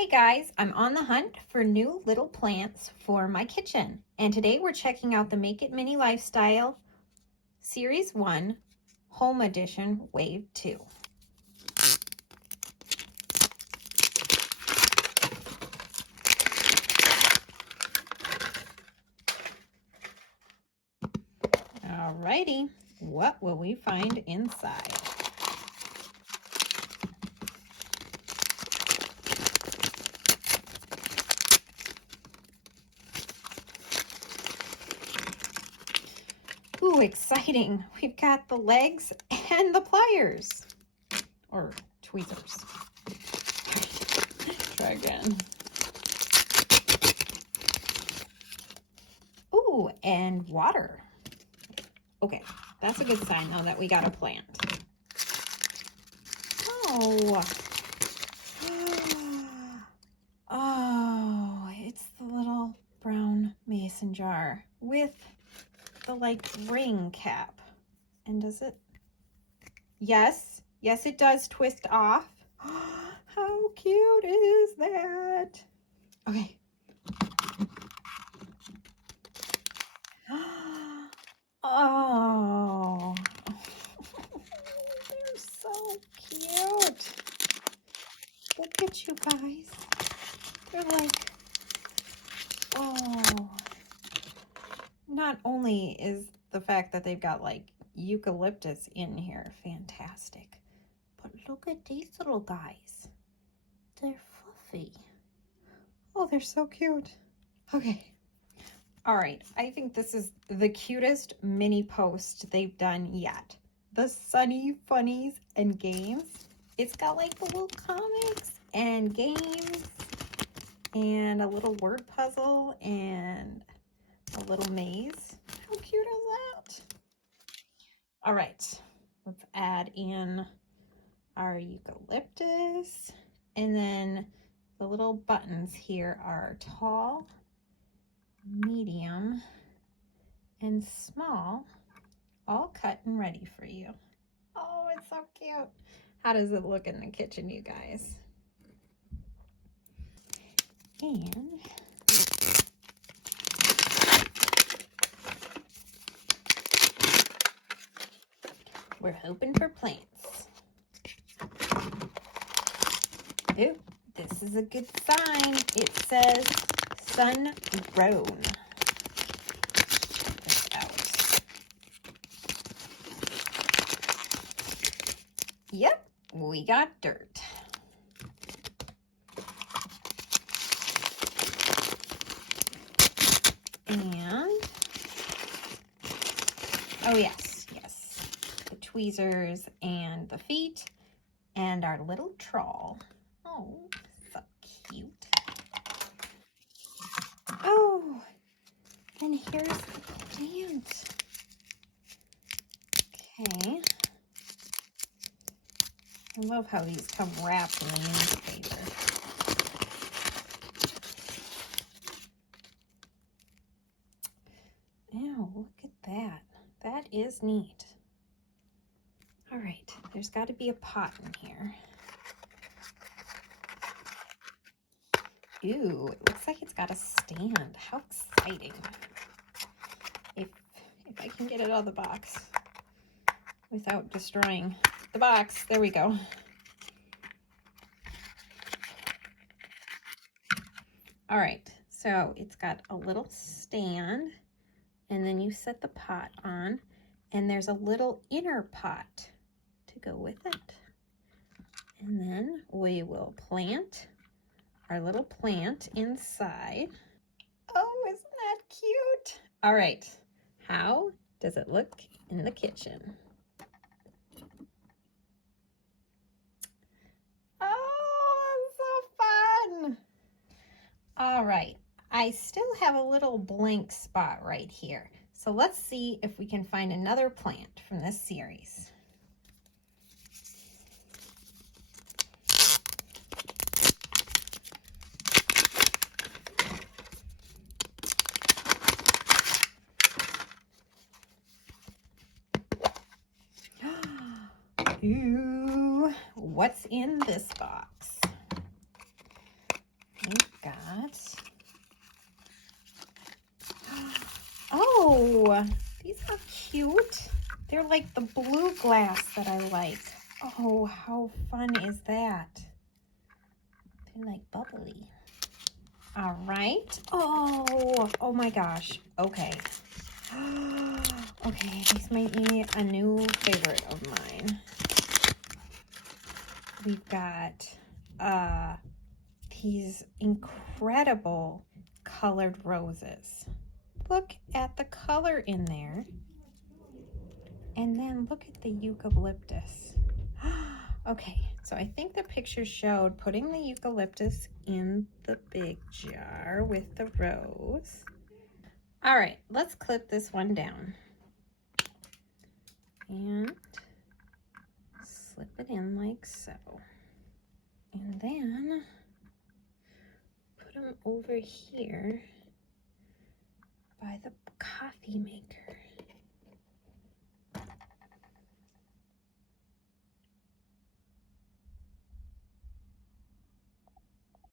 Hey guys, I'm on the hunt for new little plants for my kitchen. And today we're checking out the Make It Mini Lifestyle Series 1 Home Edition Wave 2. Alrighty, what will we find inside? Ooh, exciting. We've got the legs and the pliers. Or tweezers. Try again. Ooh, and water. Okay, that's a good sign though that we got a plant. Oh. Oh, it's the little brown mason jar with the like ring cap. And does it? Yes, it does twist off. How cute is that? Okay. Oh, they're so cute. Look at you guys. They're like, oh. Not only is the fact that they've got like eucalyptus in here fantastic, but look at these little guys. They're fluffy. Oh, they're so cute. Okay. All right. I think this is the cutest mini post they've done yet. The Sunny Funnies and Games. It's got like the little comics and games and a little word puzzle and a little maze. How cute is that? All right, let's add in our eucalyptus. And then the little buttons here are tall, medium, and small, all cut and ready for you. Oh, it's so cute. How does it look in the kitchen, you guys? And we're hoping for plants. Ooh, this is a good sign. It says sun grown. Check this out. Yep, we got dirt. And, oh yes, the tweezers and the feet and our little trawl. Oh, so cute. Oh, and here's the plant. Okay. I love how these come wrapped in the newspaper. Oh, look at that. That is neat. All right, there's got to be a pot in here. Ooh, it looks like it's got a stand. How exciting. If I can get it out of the box without destroying the box. There we go. All right, so it's got a little stand, and then you set the pot on, and there's a little inner pot to go with it. And then we will plant our little plant inside. Oh, isn't that cute? All right, how does it look in the kitchen? Oh, that's so fun. All right, I still have a little blank spot right here. So let's see if we can find another plant from this series. Ooh, what's in this box? Oh, these are cute. They're like the blue glass that I like. Oh, how fun is that? They're like bubbly. All right. Oh my gosh. Okay. Okay, these might be a new favorite of mine. We've got these incredible colored roses. Look at the color in there. And then look at the eucalyptus. Okay, so I think the picture showed putting the eucalyptus in the big jar with the rose. All right, let's clip this one down. And slip it in like so. And then put them over here by the coffee maker.